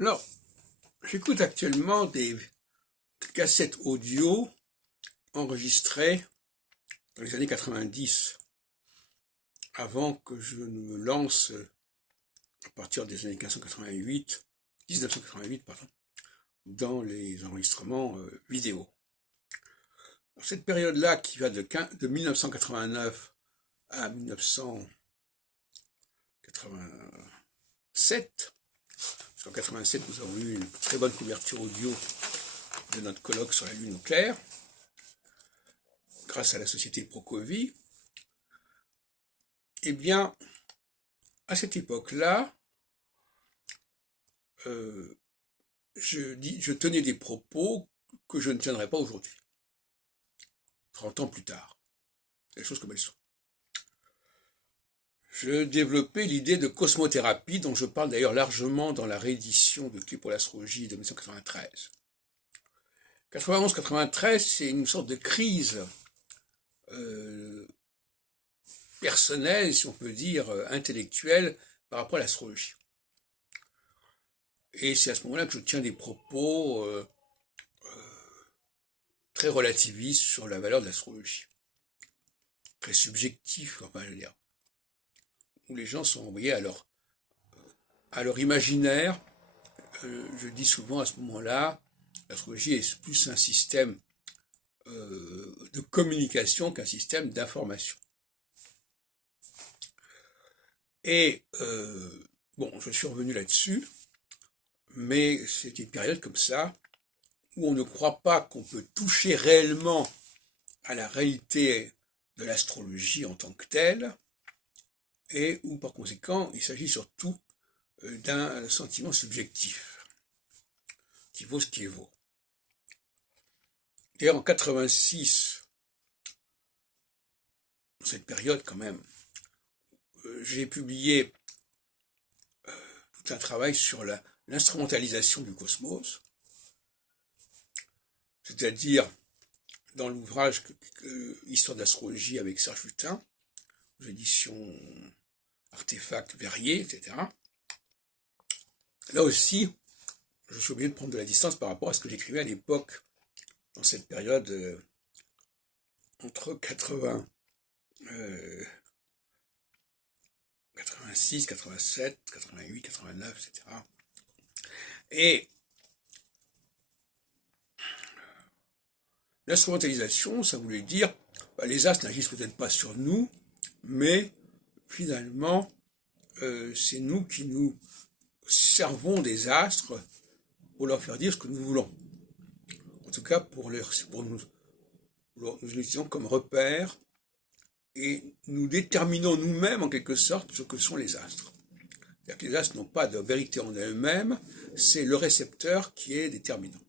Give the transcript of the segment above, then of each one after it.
Alors, j'écoute actuellement des cassettes audio enregistrées dans les années 90, avant que je ne me lance à partir des années 1988, pardon, dans les enregistrements vidéo. Dans cette période-là, qui va de 1989 à 1987, en 87, nous avons eu une très bonne couverture audio de notre colloque sur la Lune au clair, grâce à la société Procovi. Eh bien, à cette époque-là, je tenais des propos que je ne tiendrai pas aujourd'hui, 30 ans plus tard, les choses comme elles sont. Je développais l'idée de cosmothérapie, dont je parle d'ailleurs largement dans la réédition de Clés pour l'astrologie de 1993. 91-93, c'est une sorte de crise personnelle, si on peut dire, intellectuelle, par rapport à l'astrologie. Et c'est à ce moment-là que je tiens des propos très relativistes sur la valeur de l'astrologie. Très subjectifs, enfin, je veux dire. Où les gens sont envoyés à leur imaginaire. Je dis souvent à ce moment-là, l'astrologie est plus un système de communication qu'un système d'information. Et bon, je suis revenu là-dessus, mais c'est une période comme ça où on ne croit pas qu'on peut toucher réellement à la réalité de l'astrologie en tant que telle, et où par conséquent il s'agit surtout d'un sentiment subjectif qui vaut ce qu'il vaut. Et en 86, dans cette période quand même, j'ai publié tout un travail sur l'instrumentalisation du cosmos, c'est-à-dire dans l'ouvrage Histoire de l'astrologie avec Serge Hutin, aux éditions Artefacts, Verrier, etc. Là aussi, je suis obligé de prendre de la distance par rapport à ce que j'écrivais à l'époque, dans cette période entre 86, 87, 88, 89, etc. Et l'instrumentalisation, ça voulait dire, les astres n'agissent peut-être pas sur nous, mais finalement, c'est nous qui nous servons des astres pour leur faire dire ce que nous voulons. En tout cas, pour nous utilisons comme repère et nous déterminons nous-mêmes en quelque sorte ce que sont les astres. C'est-à-dire que les astres n'ont pas de vérité en eux-mêmes, c'est le récepteur qui est déterminant.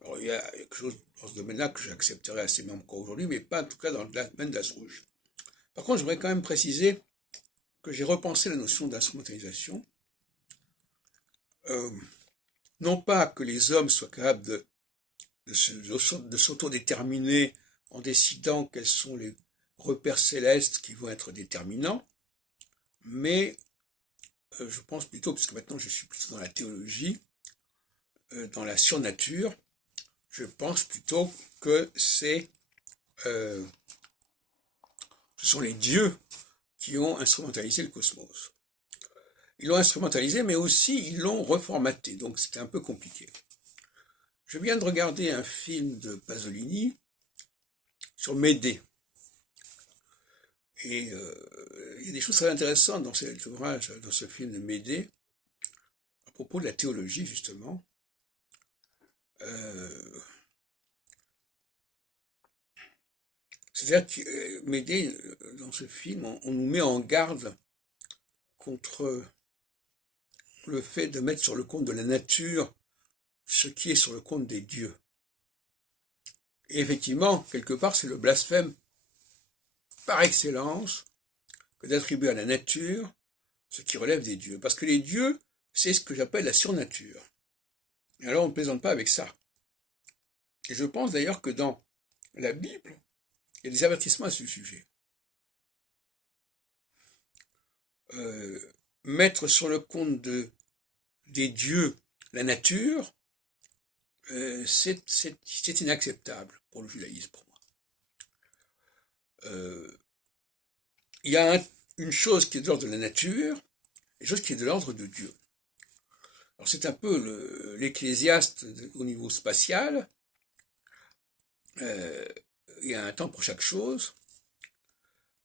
Alors il y a quelque chose dans ce domaine-là que j'accepterais assez même encore aujourd'hui, mais pas en tout cas dans le domaine de l'astrologie. Par contre, j'aimerais quand même préciser que j'ai repensé la notion d'instrumentalisation. Non pas que les hommes soient capables de s'autodéterminer en décidant quels sont les repères célestes qui vont être déterminants, mais je pense plutôt, puisque maintenant je suis plutôt dans la théologie, dans la surnature, je pense plutôt que ce sont les dieux qui ont instrumentalisé le cosmos. Ils l'ont instrumentalisé, mais aussi ils l'ont reformaté, donc c'était un peu compliqué. Je viens de regarder un film de Pasolini sur Médée. Et il y a des choses très intéressantes dans cet ouvrage, dans ce film de Médée, à propos de la théologie, justement. C'est-à-dire que Médée, dans ce film, on nous met en garde contre le fait de mettre sur le compte de la nature ce qui est sur le compte des dieux. Et effectivement, quelque part, c'est le blasphème par excellence que d'attribuer à la nature ce qui relève des dieux. Parce que les dieux, c'est ce que j'appelle la surnature. Et alors on ne plaisante pas avec ça. Et je pense d'ailleurs que dans la Bible, il y a des avertissements à ce sujet. Mettre sur le compte des dieux la nature, c'est inacceptable pour le judaïsme, pour moi. Il y a une chose qui est de l'ordre de la nature, et une chose qui est de l'ordre de Dieu. Alors c'est un peu l'Ecclésiaste au niveau spatial. Il y a un temps pour chaque chose,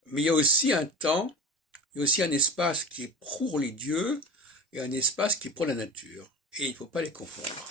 mais il y a aussi un temps, il y a aussi un espace qui est pour les dieux et un espace qui est pour la nature. Et il ne faut pas les confondre.